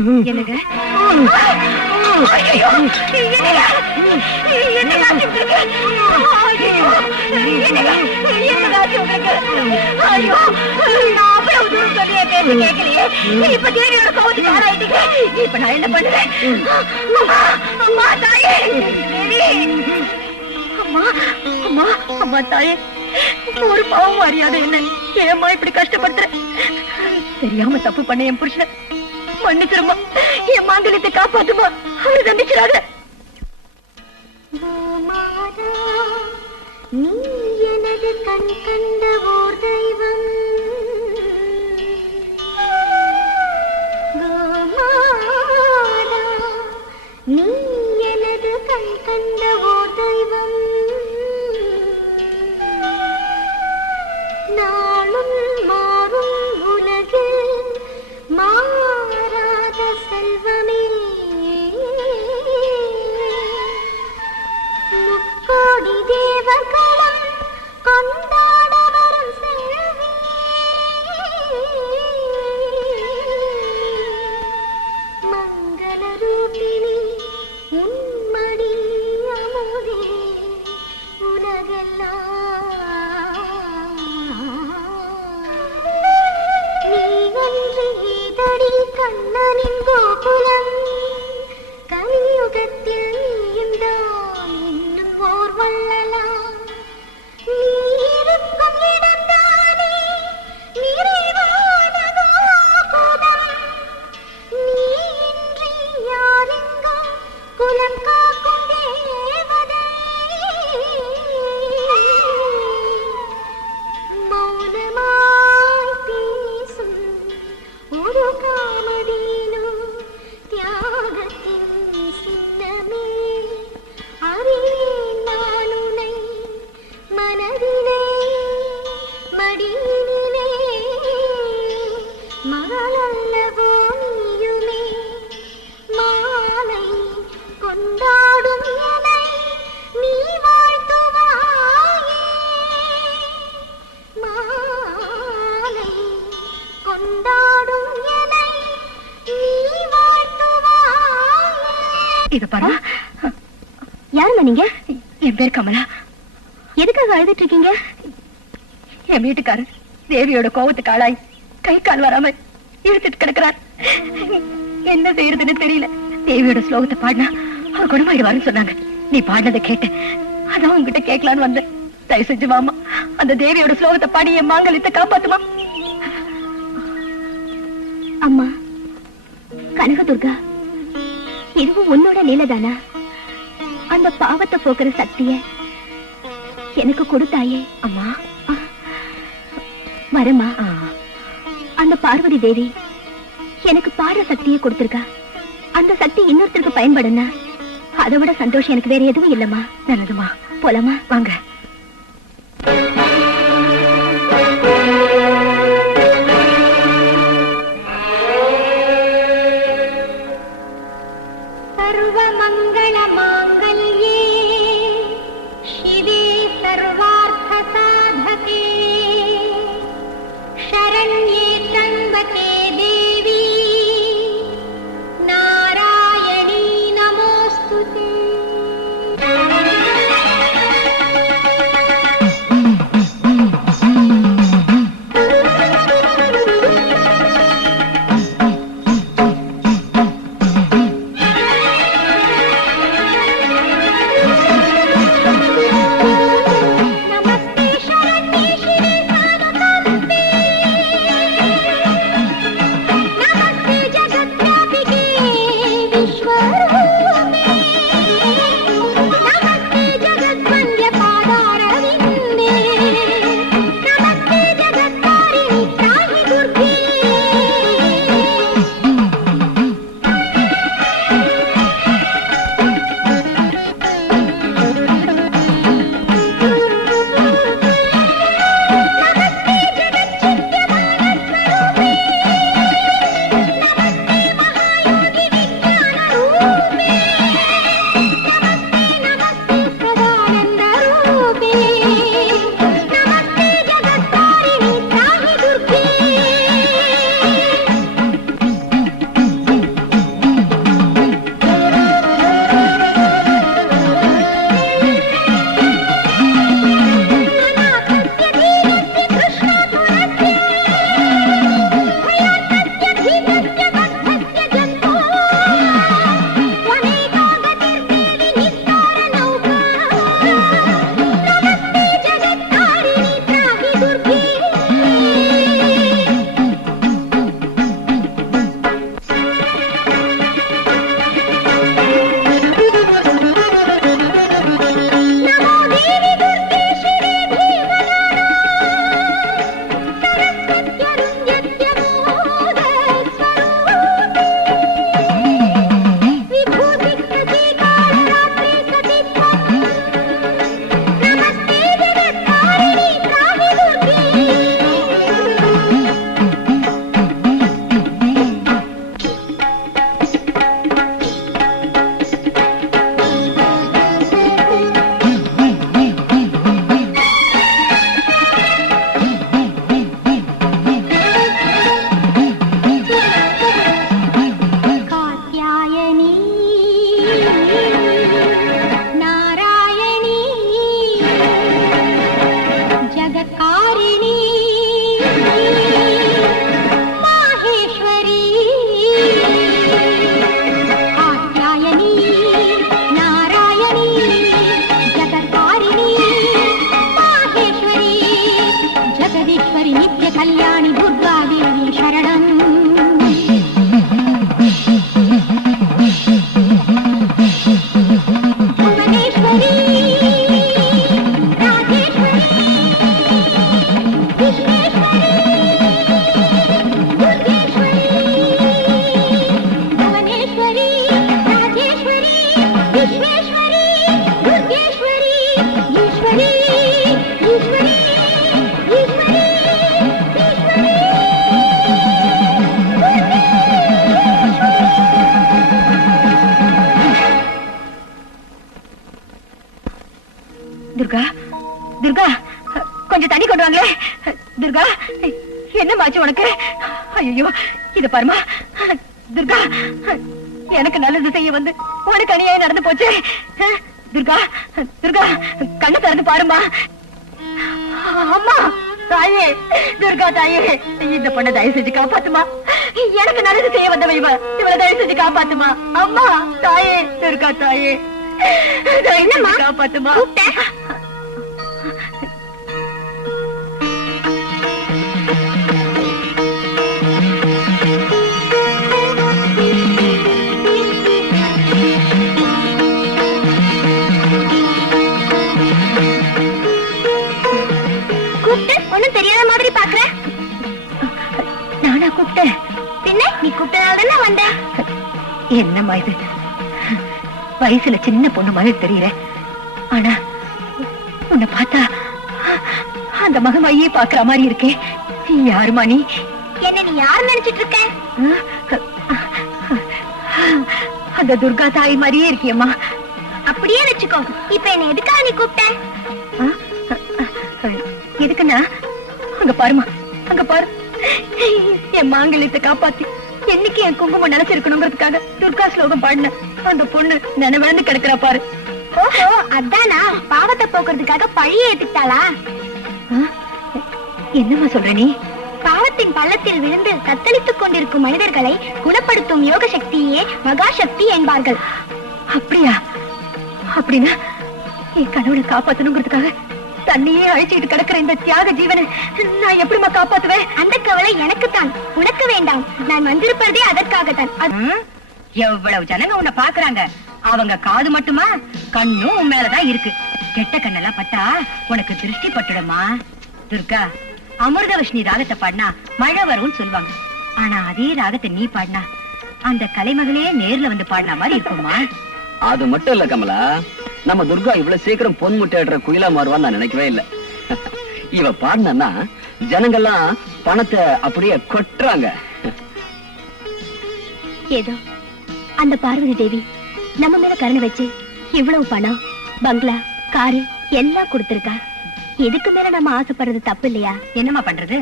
என்னங்க இப்ப தேவியோட கோவத்துக்கு ஆளாயிட்டீங்க. இப்ப நான் என்ன பண்ணுறேன்? அம்மா தாயே, அம்மா அம்மா அம்மா தாயே, ஒரு பாவம் அறியாத என்ன ஏம்மா இப்படி கஷ்டப்படுத்துற? தெரியாம தப்பு பண்ண என் புருஷனை மன்னிச்சிருமா, என் மாங்கல்யத்தை காப்பாத்துமா, அவரை தண்டிச்சிடாத. நீ எனது கண் கண்ட ஓர் தெய்வம், நீ எனது கண் கண்ட ஓர் தெய்வம், நாளும் மாறும் உலகில் மாறாத செல்வமே, முக்கோடி தேவர்களும் கொண்டாட வரும் செல்வி, மங்கள ரூபிணி உன்மடி அமுதே உலகெல்லாம் நீ ஒன்று ஈதடி கண்ணனின் கோகுலம், கலியுகத்தில் நீயும் தான் இன்னும் ஓர் வள்ளலாம், நீ இருக்கும் இடம்தானே நிறைவான கோகுலம், நீ இன்றி யாரெங்கும் குலம் காக்கும் தேவதை, மௌனமாய் பேசும் ஒரு காமதேனு, தியாகத்தின் சின்னமே, அறிவேன் நான் உன்னை மனதிலே மடியினிலே, மகளல்லவோ நீயுமே, மாலை கொண்டாடும் என்னை நீ வாழ்த்துவாயே, மாலை கொண்டாடும் என்னை நீ வாழ்த்துவாயே. இத பாரு, யாருமா நீங்க? என் பேர் கமலா. எதுக்காக அழுதுட்டு இருக்கீங்க? என் வீட்டுக்காரர் தேவியோட கோவத்துக்கு ஆளாய் கை கால் வராம இழுத்துட்டு கிடக்குறார். என்ன செய்யறதுன்னு தெரியல. தேவியோட ஸ்லோகத்தை பாடினா அவர் குணமாயிடுவாருன்னு சொன்னாங்க. நீ பாடினதை கேட்டேன், அதான் உங்ககிட்ட கேட்கலான்னு வந்தேன். தயவு செஞ்சு வாமா, அந்த தேவியோட ஸ்லோகத்தை பாடி என் மாங்கல்யத்தை காப்பாத்துமா. அம்மா கனகதுர்கா, இதுவும் உன்னோட லீலதானா? அந்த பாவத்தை போக்குற சக்திய எனக்கு கொடுத்தாயே. அம்மா வரமா, அந்த பார்வதி தேவி எனக்கு பாடுற சக்தியை கொடுத்திருக்கா. அந்த சக்தி இன்னொருத்தருக்கு பயன்படுனா அதை விட சந்தோஷம் எனக்கு வேற எதுவும் இல்லம்மா. நல்லதுமா, போலாமா? வாங்க. சர்வமங்கள மாங்கல்யே சிவே சர்வார்த்த சாதகே சரண்யே த்ரம்பகே தேவி நாராயணீ நமோஸ்துதே. கல்யாணி துர்கா தேவி சரணம். புவனேஸ்வரி ராஜேஸ்வரி விஸ்வேஸ்வரி துர்கேஸ்வரி. புவனேஸ்வரி ராஜேஸ்வரி விஸ்வேஸ்வரி துர்கேஸ்வரி ஈஸ்வரி ஈஸ்வரி ஈஸ்வரி துர்கா, துர்கா, கொஞ்சம் தண்ணி கொண்டு வாங்களே. துர்கா, என்னமாச்சு உனக்கு? ஐயோ, இத பாருமா. துர்கா, எனக்கு நல்லது செய்ய வந்து உனக்கு அநியாயம் நடந்து போச்சு. துர்கா, துர்கா, கண்ணை திறந்து பாருமா. அம்மா, தாயே, துர்கா தாயே, இந்த பொண்ணை தயவு செஞ்சு காப்பாத்துமா. எனக்கு நல்லது செய்ய வந்தவ இவளை தயவு செஞ்சு காப்பாத்துமா. அம்மா, தாயே, துர்கா தாயே, என்னம்மா? காப்பாத்துமா. கூப்பிட்டு ஒண்ணும் தெரியாத மாதிரி பாக்குற. நானா கூப்பிட்டேன்? பின்ன நீ கூப்பிட்டதால வந்த. என்னம்மா இது, வயசுல சின்ன பொண்ணு மாதிரி தெரியல. ஆனா உன்னை பார்த்தா அந்த மகமாயே பாக்குற மாதிரி இருக்கே. யாருமா நீ? என்ன நீ யாரு நினைச்சிட்டு இருக்க? அந்த துர்கா தாய் மாதிரியே இருக்கியம்மா. அப்படியே வச்சுக்கோ. இப்ப என்ன எதுக்காக நீ கூப்பிட்ட? எதுக்குன்னா, அங்க பாருமா, அங்க பாரு. என் மாங்கல்யத்தை காப்பாத்தி என்னைக்கு என் குங்குமம் நினைச்சிருக்கணுங்கிறதுக்காக துர்கா ஸ்லோகம் பாடின அந்த பொண்ணு நினைவிழந்து கிடக்குறா பாரு. ஓஹோ, அதானா பாவத்தை போக்குறதுக்காக பழிய ஏத்துட்டாளா? என்னம்மா சொல்ற நீ? பாவத்தின் பள்ளத்தில் விழுந்து தத்தளித்துக் கொண்டிருக்கும் மனிதர்களை குணப்படுத்தும் யோக சக்தியே மகாசக்தி என்பார்கள். அப்படியா? அப்படின்னா என் கணவனை காப்பாத்தணுங்கிறதுக்காக தண்ணியே அழிச்சிட்டு கிடக்கிற இந்த தியாக ஜீவனை நான் எப்படிமா காப்பாத்துவேன்? அந்த கவலை எனக்குத்தான், உனக்கு வேண்டாம். நான் வந்திருப்பதே அதற்காகத்தான். எவ்வளவு ஜனங்க உன்னை பாக்குறாங்க. அவங்க காது மட்டுமா, கண்ணும் உன் மேலதான் இருக்கு. கெட்ட கண்ணெல்லாம் பட்டா உனக்கு திருஷ்டி பட்டுடுமா. துர்கா, அமிர்தவர்ஷினி ராகத்தை பாடினா மழை வரும்னு சொல்லுவாங்க. ஆனா அதே ராகத்தை நீ பாடினா அந்த கலைமகளே நேர்ல வந்து பாடின மாதிரி இருக்குமா. அது மட்டும் இல்ல கமலா, நம்ம துர்கா இவ்வளவு சீக்கிரம் பொன் முட்டையிடுற குயிலா மாறுவான்னு நான் நினைக்கவே இல்ல. இவ பாடினா ஜனங்கள்லாம் பணத்தை அப்படியே கொட்டுறாங்க. ஏதோ அந்த பார்வதி தேவி நம்ம மேல கருணை வச்சு இவ்வளவு பணம், பங்களா, காரு எல்லாம் கொடுத்திருக்கா. இதுக்கு மேல நம்ம ஆசைப்படுறது தப்பு இல்லையா? என்னமா பண்றது?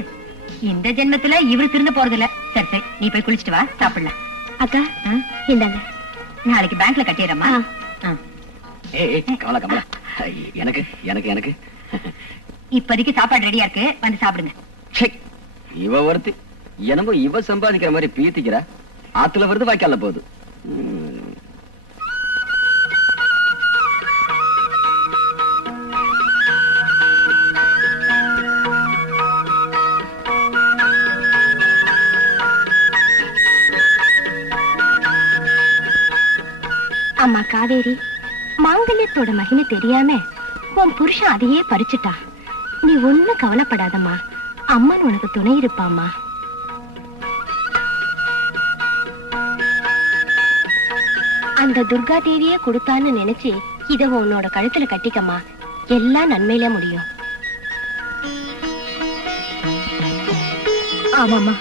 இந்த ஜென்மத்துல இவரு திருந்த போறது இல்ல. சரி சரி, நீ போய் குளிச்சுட்டு வா, சாப்பிடலாம். அக்கா, இந்தாங்க. நாளைக்கு பேங்க்ல கட்டிடுறமா. கமலா கமலா, எனக்கு எனக்கு எனக்கு இப்போதைக்கு சாப்பாடு ரெடியா இருக்கு, வந்து சாப்பிடுங்க. இவ ஒருத்தி என்னமோ இவ சம்பாதிக்கிற மாதிரி பீத்திக்கிறா. ஆத்துல வருது, வாய்க்கால போகுது. அம்மா காவேரி, மாங்கல்யத்தோட மகிமை தெரியாம உன் புருஷன் அதையே பறிச்சுட்டா. நீ ஒண்ணும் கவலைப்படாதம்மா, அம்மன் உனக்கு துணை இருப்பாம்மா. அந்த துர்கா தேவியே கொடுத்தான்னு நினைச்சு இத உன்னோட கழுத்துல கட்டிக்கம்மா. எல்லாம் நன்மையில முடியும். ஆமாமா,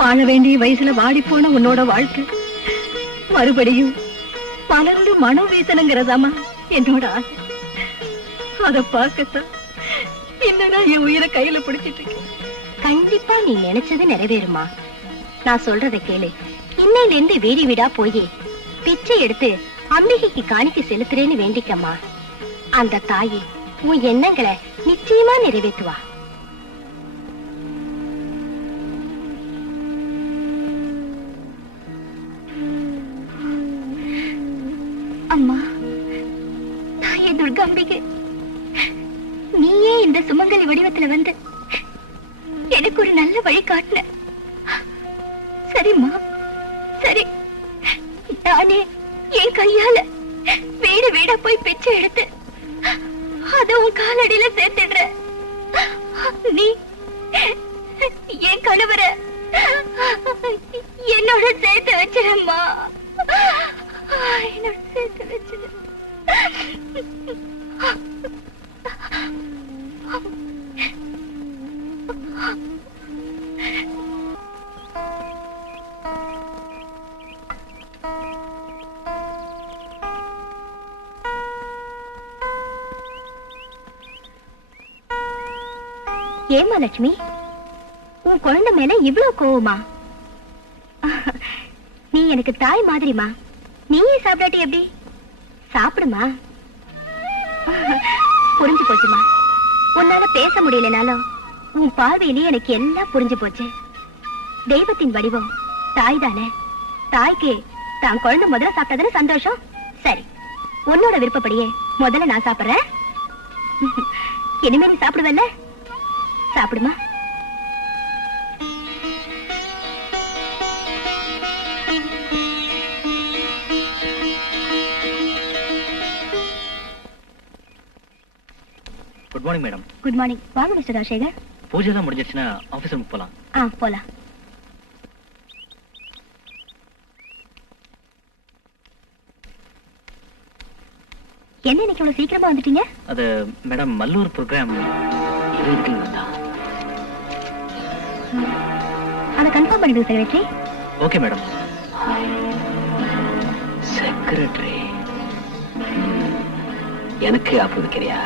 வாழ வேண்டிய வயசுல வாடி போன உன்னோட வாழ்க்கை மறுபடியும் மலர்ந்து மனம் வீசணுங்கிறதாமா என்னோட ஆசை. அத பார்க்கத்தான் இன்னும் நான் என் உயிரை கையில பிடிச்சிட்டு இருக்கேன். கண்டிப்பா நீ நினைச்சது நிறைவேறுமா. நான் சொல்றதை கேளு. இன்னையில இருந்து வீடு வீடா போய் பிச்சை எடுத்து அம்பிகைக்கு காணிக்க செலுத்துறேன்னு வேண்டிக்கம்மா. அந்த தாயி உன் எண்ணங்களை நிச்சயமா நிறைவேற்றுவா. அம்மா, தாயே துர்காம்பிகை, நீயே இந்த சுமங்கலி வடிவத்துல வந்து எனக்கு ஒரு நல்ல வழி காட்டின. சரிம்மா, சரி. நானே என் கையால வீடு வீடா போய் பிச்சை எடுத்து அத உன் காலடியில சேர்த்துடுற. நீ என் கணவரை என்னோட சேர்த்து வச்சிடம்மா, என்னோட சேர்த்து வச்சிடு. ஏமா லட்சுமி, உன் குழந்தை மேல இவ்வளவு கோவமா? நீ எனக்கு தாய் மாதிரிமா. நீயே சாப்பிடாட்டி எப்படி? சாப்பிடுமா. புரிஞ்சு போச்சுமா. உன்னால பேச முடியலனாலும் உன் பார்வையிலேயே எனக்கு எல்லாம் புரிஞ்சு போச்சு. தெய்வத்தின் வடிவம் தாய் தானே. தாய்க்கு தான் குழந்தை முதல்ல சாப்பிட்டதுன்னு சந்தோஷம். சரி, உன்னோட விருப்பப்படியே முதல்ல நான் சாப்பிடுறேன். இனிமே நீ சாப்பிடுவல்ல? சாப்பிடுமா. Good morning madam. Good morning. வாங்க மிஸ்டர் ராஜசேகர். பூஜை எல்லாம் முடிஞ்சிருச்சுன்னா ஆபீஸ் ரூமுக்கு போலாம். போலாம். என்ன இன்னைக்கு இவ்வளவு சீக்கிரமா வந்துட்டீங்க? அது மேடம் மல்லூர் ப்ரோக்ராம் அதை கன்ஃபார்ம் பண்ணிடுங்க செக்ரட்டரி. Okay madam. செக்ரட்டரி எனக்கு அப்போ இருக்கிறியா?